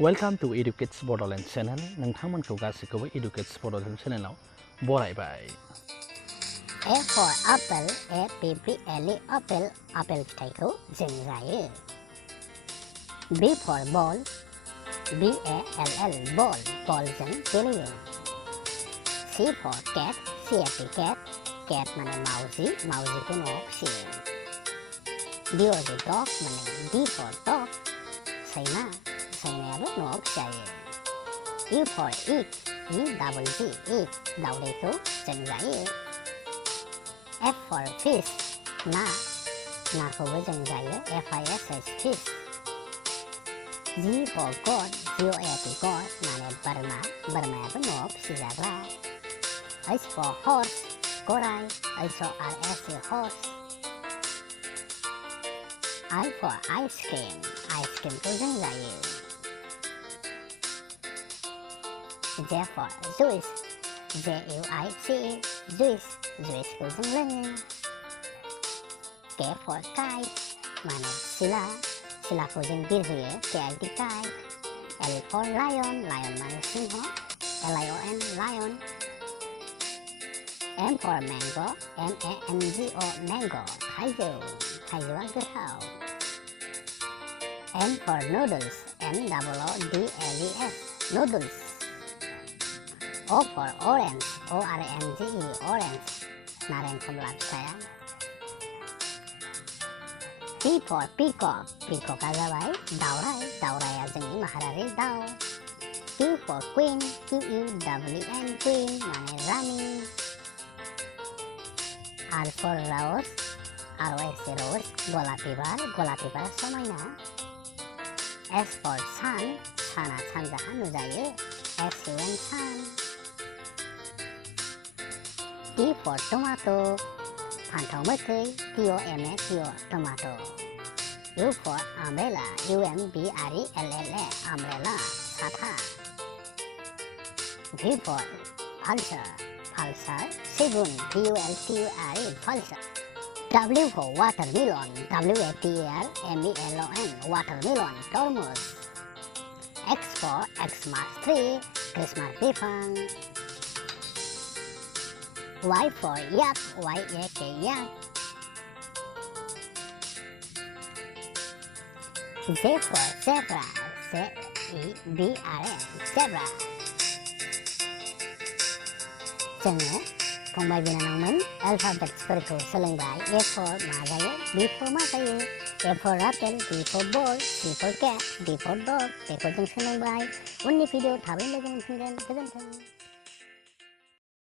Welcome to Educate Bodoland channel. नोंथांमोनखौ गासैखौबो Educate Bodoland channelआव बरायबाय। A for apple, A P P L E apple, apple फिथाइखौ जों जायो। B for ball, B A L L ball, ball जों गेलेयो। C for cat, C A T cat, cat माने मावजि, मावजिखौ न'आव फिसियो। D for dog माने D for dog, सैमा, सैमायाबो न'आव फिजायो। E for egg, E double G, egg, दावदैखौ जों जायो। F for fish, ना, नाखौबो जों जायो। F I S H fish। G for goat, G O A T goat माने बोरमा, बोरमायाबो न'आव फिसिजाग्रा। H for horse, गराय, H O R S E horse। I for ice cream, ice creamखौ जों जायो। J for juice, J U I C E, juice, juiceखौ जों लोङो। K for kite माने सिला, सिलाखौ जों बिरहोयो। K-I-T kite। L for lion, lion माने Singh, L-I-O-N lion। M for mango, M-A-N-G-O mango, थाइजौ, थाइजौआ गोथाव। N for noodles, N-O-O-D-L-E-S, noodles। O for orange, O-R-A-N-G-E, orange, नारें खमला फिथाइया। P for peacock, peacockआ जाबाय दावराय, दावरायआ जोंनि माहारियारि दाउ। Q for queen, Q-U-E-N, queen माने रानि। R for rose, R-O-S-E rose, गलाप बिबार, गलाप बिबारा समायना। S for sun, sunआ सानजाहा नुजायो, S-U-N sun। T for tomato, फान्थाव मोखै, T-O-M-A-T-O tomato। U for umbrella, U-M-B-R-E-L-L-A umbrella, साथा। V for vulture, vulture, सिगुन, V-U-L-T-U-R-E vulture। W for watermelon, W-A-T-E-R-M-E-L-O-N watermelon, tormos। X for Xmas tree, Christmas बिफां। Y for yak, Y-A-K yak। Z for zebra, Z-E-B-R-A zebra। जोङो फंबाय बिनानावमोन alphabetsफोरखौ सोलोंबाय। A for मा जायो, B for मा जायो, A for apple, B for ball, C for cat, D for dog, बेखौ जों सोलोंबाय। उननि भिडिअ थाबैनो लोगो मोनफिनगोन। गोजोन्थों।